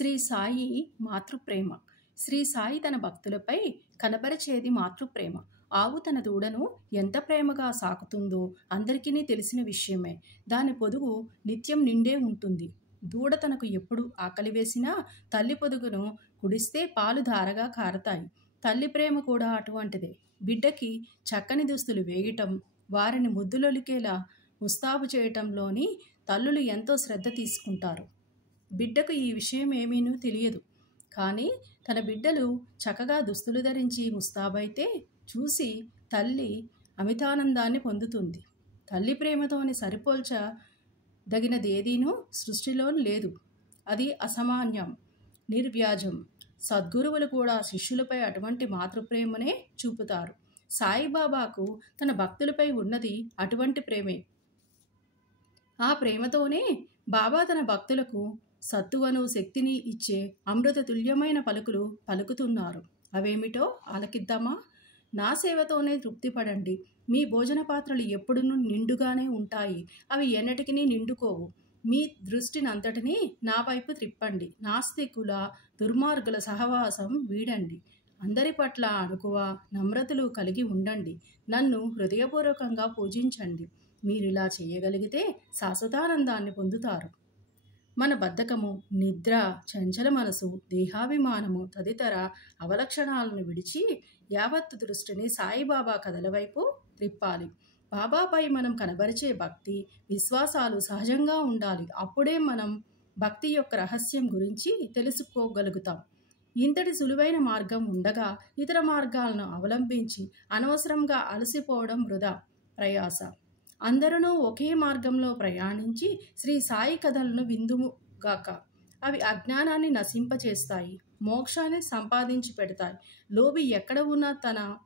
శ్రీ సాయి మాతృప్రేమ. శ్రీ సాయి తన భక్తులపై కనబరిచేది మాతృప్రేమ. ఆవు తన దూడను ఎంత ప్రేమగా సాకుతుందో అందరికీ తెలిసిన విషయమే. దాని పొదుగు నిత్యం నిండే ఉంటుంది. దూడ తనకు ఎప్పుడు ఆకలి వేసినా తల్లి పొదుగును కుడిస్తే పాలు ధారగా కారతాయి. తల్లి ప్రేమ కూడా అటువంటిదే. బిడ్డకి చక్కని దుస్తులు వేయటం, వారిని ముద్దులొలికేలా ముస్తాబు చేయటంలోని తల్లులు ఎంతో శ్రద్ధ తీసుకుంటారు. బిడ్డకు ఈ విషయం ఏమీనూ తెలియదు. కానీ తన బిడ్డలు చక్కగా దుస్తులు ధరించి ముస్తాబైతే చూసి తల్లి అమితానందాన్ని పొందుతుంది. తల్లి ప్రేమతోని సరిపోల్చదగినదేదీనూ సృష్టిలో లేదు. అది అసామాన్యం, నిర్వ్యాజం. సద్గురువులు కూడా శిష్యులపై అటువంటి మాతృప్రేమనే చూపుతారు. సాయిబాబాకు తన భక్తులపై ఉన్నది అటువంటి ప్రేమే. ఆ ప్రేమతోనే బాబా తన భక్తులకు సత్తువను శక్తిని ఇచ్చే అమృత తుల్యమైన పలుకులు పలుకుతున్నారు. అవేమిటో ఆలకిద్దామా? నా సేవతోనే తృప్తిపడండి. మీ భోజన పాత్రలు ఎప్పుడూ నిండుగానే ఉంటాయి. అవి ఎన్నటికీ నిండుకోవు. మీ దృష్టినంతటినీ నా వైపు త్రిప్పండి. నాస్తికుల దుర్మార్గుల సహవాసం వీడండి. అందరి పట్ల అణకువ నమ్రతలు కలిగి ఉండండి. నన్ను హృదయపూర్వకంగా పూజించండి. మీరిలా చేయగలిగితే శాశ్వతానందాన్ని పొందుతారు. మన బద్ధకము, నిద్ర, చంచల మనసు, దేహాభిమానము తదితర అవలక్షణాలను విడిచి యావత్తు దృష్టిని సాయిబాబా కథల వైపు త్రిప్పాలి. బాబాపై మనం కనబరిచే భక్తి, విశ్వాసాలు సహజంగా ఉండాలి. అప్పుడే మనం భక్తి యొక్క రహస్యం గురించి తెలుసుకోగలుగుతాం. ఇంతటి సులువైన మార్గం ఉండగా ఇతర మార్గాలను అవలంబించి అనవసరంగా అలసిపోవడం వృధా ప్రయాస. అందరూ ఒకే మార్గంలో ప్రయాణించి శ్రీ సాయి కథలను విందుముగాక. అవి అజ్ఞానాన్ని నశింపచేస్తాయి, మోక్షాన్ని సంపాదించి పెడతాయి. లోబి ఎక్కడ ఉన్నా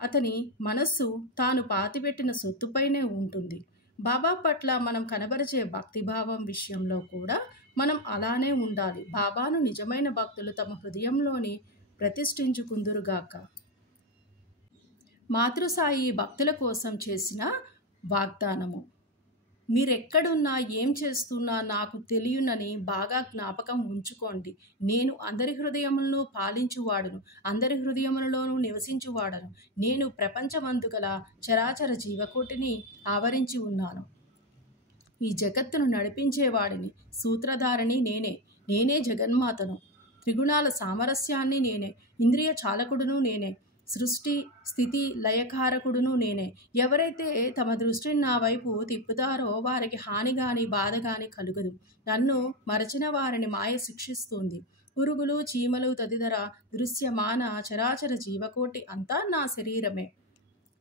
అతని మనస్సు తాను పాతిపెట్టిన సొత్తుపైనే ఉంటుంది. బాబా పట్ల మనం కనబరిచే భక్తిభావం విషయంలో కూడా మనం అలానే ఉండాలి. బాబాను నిజమైన భక్తులు తమ హృదయంలోని ప్రతిష్ఠించుకుందురుగాక. మాతృసాయి భక్తుల కోసం చేసిన వాగ్దానము. మీరెక్కడున్నా ఏం చేస్తున్నా నాకు తెలియనని బాగా జ్ఞాపకం ఉంచుకోండి. నేను అందరి హృదయములను పాలించువాడను, అందరి హృదయములలోనూ నివసించువాడను. నేను ప్రపంచమందు గల చరాచర జీవకోటిని ఆవరించి ఉన్నాను. ఈ జగత్తును నడిపించేవాడిని, సూత్రధారిని నేనే జగన్మాతను. త్రిగుణాల సామరస్యాన్ని నేనే, ఇంద్రియ చాలకుడును నేనే, సృష్టి స్థితి లయకారకుడును నేనే. ఎవరైతే తమ దృష్టిని నా వైపు తిప్పుతారో వారికి హాని గాని బాధ గాని కలుగదు. నన్ను మరచిన వారిని మాయ శిక్షిస్తుంది. పురుగులు, చీమలు తదితర దృశ్యమాన చరాచర జీవకోటి అంతా నా శరీరమే,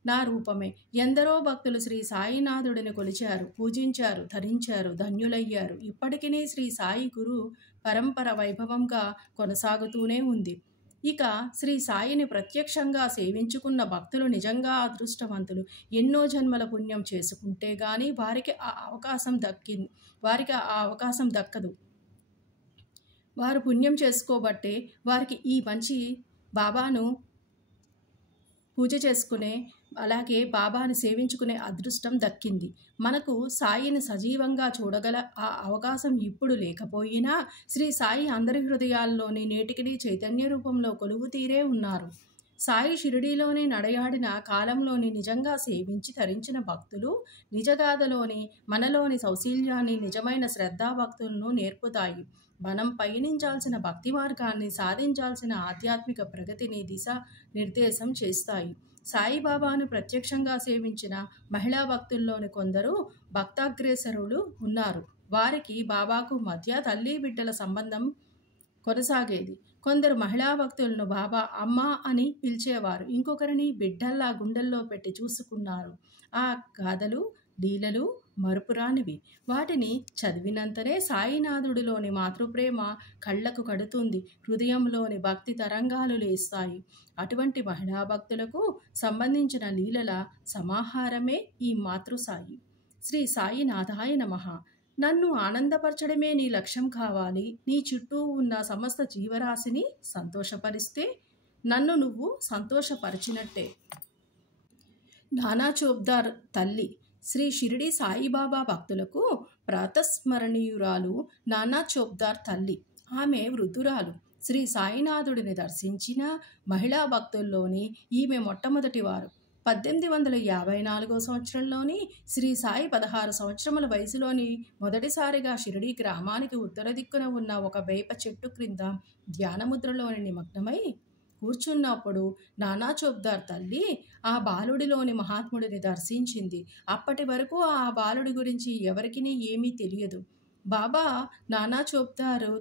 నా రూపమే. ఎందరో భక్తులు శ్రీ సాయినాథుడిని కొలిచారు, పూజించారు, ధరించారు, ధన్యులయ్యారు. ఇప్పటికీ శ్రీ సాయి గురు పరంపర వైభవంగా కొనసాగుతూనే ఉంది. ఇక శ్రీ సాయిని ప్రత్యక్షంగా సేవించుకున్న భక్తులు నిజంగా అదృష్టవంతులు. ఎన్నో జన్మల పుణ్యం చేసుకుంటే గాని వారికి ఆ అవకాశం దక్కదు. వారు పుణ్యం చేసుకోబట్టే వారికి ఈ మంచి బాబాను పూజ చేసుకునే, అలాగే బాబాను సేవించుకునే అదృష్టం దక్కింది. మనకు సాయిని సజీవంగా చూడగల ఆ అవకాశం ఇప్పుడు లేకపోయినా శ్రీ సాయి అందరి హృదయాల్లోని నేటికి చైతన్య రూపంలో కొలువు తీరే ఉన్నారు. సాయి షిరిడీలోని నడయాడిన కాలంలోని నిజంగా సేవించి తరించిన భక్తులు నిజగాథలోని మనలోని సౌశీల్యాన్ని, నిజమైన శ్రద్ధాభక్తులను నేర్పుతాయి. మనం పయనించాల్సిన భక్తి మార్గాన్ని, సాధించాల్సిన ఆధ్యాత్మిక ప్రగతిని దిశ నిర్దేశం చేస్తాయి. సాయిబాబాను ప్రత్యక్షంగా సేవించిన మహిళా భక్తుల్లోని కొందరు భక్తాగ్రేసరులు ఉన్నారు. వారికి బాబాకు మధ్య తల్లి బిడ్డల సంబంధం కొనసాగేది. కొందరు మహిళా భక్తులను బాబా అమ్మ అని పిలిచేవారు. ఇంకొకరిని బిడ్డల్లా గుండెల్లో పెట్టి చూసుకున్నారు. ఆ గాథలు, లీలలు మరుపురానివి. వాటిని చదివినంతనే సాయినాథుడిలోని మాతృప్రేమ కళ్ళకు కడుతుంది, హృదయంలోని భక్తి తరంగాలు లేస్తాయి. అటువంటి మహిళా భక్తులకు సంబంధించిన లీలల సమాహారమే ఈ మాతృసాయి. శ్రీ సాయినాథాయ నమః. నన్ను ఆనందపరచడమే నీ లక్ష్యం కావాలి. నీ చుట్టూ ఉన్న సమస్త జీవరాశిని సంతోషపరిస్తే నన్ను నువ్వు సంతోషపరిచినట్టే. నానా చోప్దార్ తల్లి. శ్రీ షిరిడి సాయిబాబా భక్తులకు ప్రాతస్మరణీయురాలు నానా చోప్దార్ తల్లి. ఆమె వృద్ధురాలు. శ్రీ సాయినాథుడిని దర్శించిన మహిళా భక్తుల్లోని ఈమె మొట్టమొదటివారు. 1854 సంవత్సరంలోని శ్రీ సాయి 16 సంవత్సరముల వయసులోని మొదటిసారిగా షిరిడీ గ్రామానికి ఉత్తర దిక్కున ఉన్న ఒక వేప చెట్టు క్రింద ధ్యానముద్రలోని నిమగ్నమై కూర్చున్నప్పుడు నానా చోప్దార్ తల్లి ఆ బాలుడిలోని మహాత్ముడిని దర్శించింది. అప్పటి వరకు ఆ బాలుడి గురించి ఎవరికీ ఏమీ తెలియదు. బాబా నానా చోప్దారు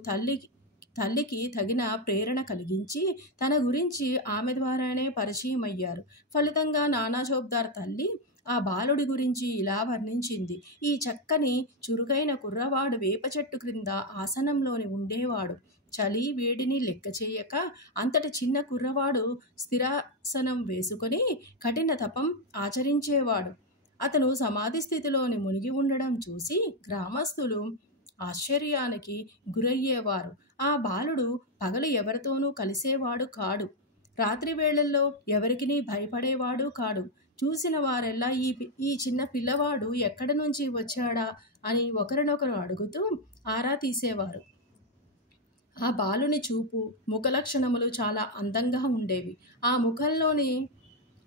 తల్లికి తగిన ప్రేరణ కలిగించి తన గురించి ఆమె ద్వారానే పరిచయం అయ్యారు. ఫలితంగా నానా చోప్దార్ తల్లి ఆ బాలుడి గురించి ఇలా వర్ణించింది: ఈ చక్కని చురుకైన కుర్రవాడు వేప చెట్టు క్రింద ఆసనంలోని ఉండేవాడు. చలి వేడిని లెక్క చేయక అంతటి చిన్న కుర్రవాడు స్థిరాసనం వేసుకొని కఠిన తపం ఆచరించేవాడు. అతను సమాధి స్థితిలోని మునిగి ఉండడం చూసి గ్రామస్తులు ఆశ్చర్యానికి గురయ్యేవారు. ఆ బాలుడు పగలు ఎవరితోనూ కలిసేవాడు కాడు. రాత్రి వేళల్లో ఎవరికినీ భయపడేవాడు కాడు. చూసిన వారెల్లా ఈ చిన్న పిల్లవాడు ఎక్కడి నుంచి వచ్చాడా అని ఒకరినొకరు అడుగుతూ ఆరా తీసేవారు. ఆ బాలుని చూపు, ముఖ లక్షణములు చాలా అందంగా ఉండేవి.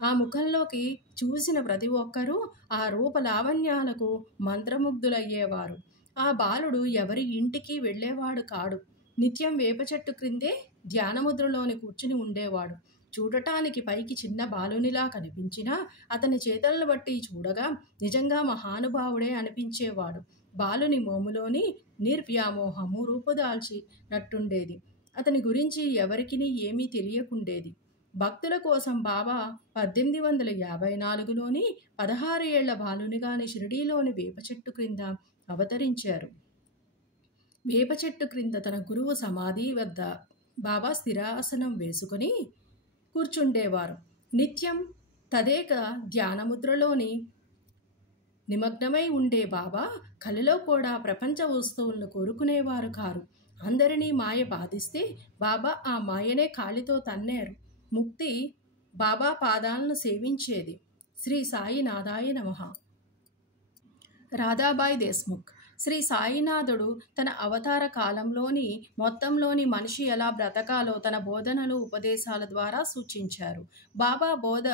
ఆ ముఖంలోకి చూసిన ప్రతి ఒక్కరూ ఆ రూప లావణ్యాలకు మంత్రముగ్ధులయ్యేవారు. ఆ బాలుడు ఎవరి ఇంటికి వెళ్ళేవాడు కాడు. నిత్యం వేప చెట్టు క్రిందే ధ్యానముద్రలోని కూర్చుని ఉండేవాడు. చూడటానికి పైకి చిన్న బాలునిలా కనిపించినా అతని చేతలను బట్టి చూడగా నిజంగా మహానుభావుడే అనిపించేవాడు. బాలుని మోములోని నిర్వ్యామోహము రూపుదాల్చినట్టుండేది. అతని గురించి ఎవరికినీ ఏమీ తెలియకుండేది. భక్తుల కోసం బాబా 1854లోని 16 ఏళ్ల బాలునిగాని షిరిడీలోని వేప చెట్టు క్రింద అవతరించారు. వేప చెట్టు క్రింద తన గురువు సమాధి వద్ద బాబా స్థిరాసనం వేసుకొని కూర్చుండేవారు. నిత్యం తదేక ధ్యానముద్రలోని నిమగ్నమై ఉండే బాబా కలలో కూడా ప్రపంచ వస్తువులను కోరుకునేవారు కారు. అందరినీ మాయ బాధిస్తే బాబా ఆ మాయనే కాలితో తన్నేరు. ముక్తి బాబా పాదాలను సేవించేది. శ్రీ సాయినాథాయ నమః. రాధాబాయి దేశ్ముఖ్. శ్రీ సాయినాథుడు తన అవతార కాలంలోని మొత్తంలోని మనిషి ఎలా బ్రతకాలో తన బోధనలు, ఉపదేశాల ద్వారా సూచించారు. బాబా బోధ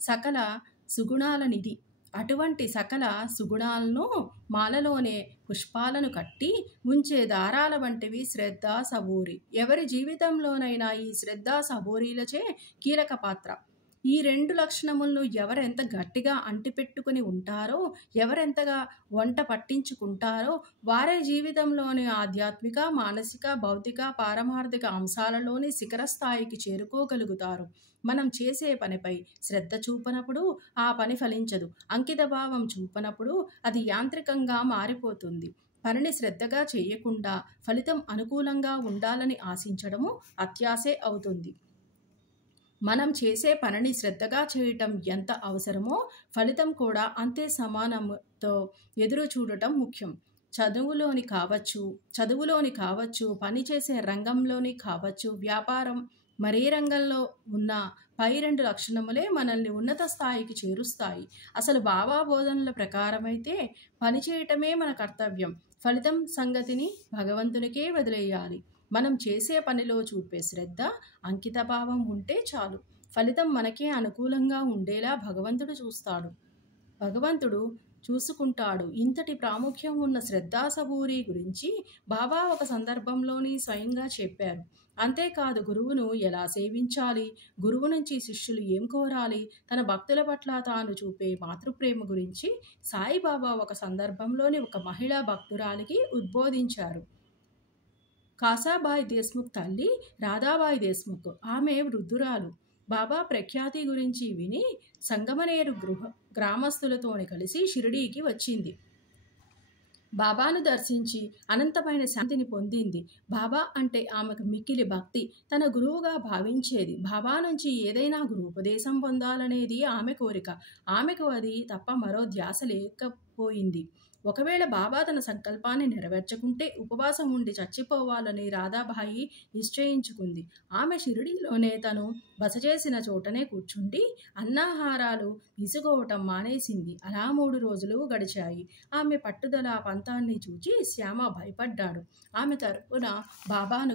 సకల సుగుణాల నిధి. అటువంటి సకల సుగుణాలను మాలలోనే పుష్పాలను కట్టి ఉంచే దారాల వంటివి శ్రద్ధ, సబూరి. ఎవరి జీవితంలోనైనా ఈ శ్రద్ధ, సబూరీలచే కీలక పాత్ర. ఈ రెండు లక్షణములను ఎవరెంత గట్టిగా అంటిపెట్టుకుని ఉంటారో, ఎవరెంతగా వంట పట్టించుకుంటారో వారే జీవితంలోని ఆధ్యాత్మిక, మానసిక, భౌతిక, పారమార్థిక అంశాలలోని శిఖర స్థాయికి చేరుకోగలుగుతారు. మనం చేసే పనిపై శ్రద్ధ చూపనప్పుడు ఆ పని ఫలించదు. అంకితభావం చూపనప్పుడు అది యాంత్రికంగా మారిపోతుంది. పనిని శ్రద్ధగా చేయకుండా ఫలితం అనుకూలంగా ఉండాలని ఆశించడము అత్యాశే అవుతుంది. మనం చేసే పనిని శ్రద్ధగా చేయటం ఎంత అవసరమో ఫలితం కూడా అంతే సమానంతో ఎదురు చూడటం ముఖ్యం. చదువులోని కావచ్చు, పనిచేసే రంగంలోని కావచ్చు, వ్యాపారం మరే రంగంలో ఉన్న పై రెండు లక్షణములే మనల్ని ఉన్నత స్థాయికి చేరుస్తాయి. అసలు బాబా బోధనల ప్రకారమైతే పని చేయటమే మన కర్తవ్యం. ఫలితం సంగతిని భగవంతునికే వదిలేయాలి. మనం చేసే పనిలో చూపే శ్రద్ధ, అంకితభావం ఉంటే చాలు. ఫలితం మనకే అనుకూలంగా ఉండేలా భగవంతుడు చూసుకుంటాడు. ఇంతటి ప్రాముఖ్యం ఉన్న శ్రద్ధాసబూరి గురించి బాబా ఒక సందర్భంలోని స్వయంగా చెప్పారు. అంతేకాదు, గురువును ఎలా సేవించాలి, గురువు నుంచి శిష్యులు ఏం కోరాలి, తన భక్తుల పట్ల తాను చూపే మాతృప్రేమ గురించి సాయిబాబా ఒక సందర్భంలోని ఒక మహిళా భక్తురాలికి ఉద్బోధించారు. కాసాబాయి దేశ్ముఖ్ తల్లి రాధాబాయి దేశ్ముఖ్. ఆమె వృద్ధురాలు. బాబా ప్రఖ్యాతి గురించి విని సంగమనేరు గ్రామస్తులతోని కలిసి షిరిడీకి వచ్చింది. బాబాను దర్శించి అనంతమైన శాంతిని పొందింది. బాబా అంటే ఆమెకు మిక్కిలి భక్తి. తన గురువుగా భావించేది. బాబా నుంచి ఏదైనా గురుపదేశం పొందాలనేది ఆమె కోరిక. ఆమెకు అది తప్ప మరో ధ్యాస లేకపోయింది. ఒకవేళ బాబా తన సంకల్పాన్ని నెరవేర్చకుంటే ఉపవాసం ఉండి చచ్చిపోవాలని రాధాబాయి నిశ్చయించుకుంది. ఆమె షిరిడీలోనే తను బస చేసిన చోటనే కూర్చుండి అన్నాహారాలు తీసుకోవటం మానేసింది. అలా 3 రోజులు గడిచాయి. ఆమె పట్టుదల పంతాన్ని చూచి శ్యామ భయపడ్డాడు. ఆమె తరపున బాబాను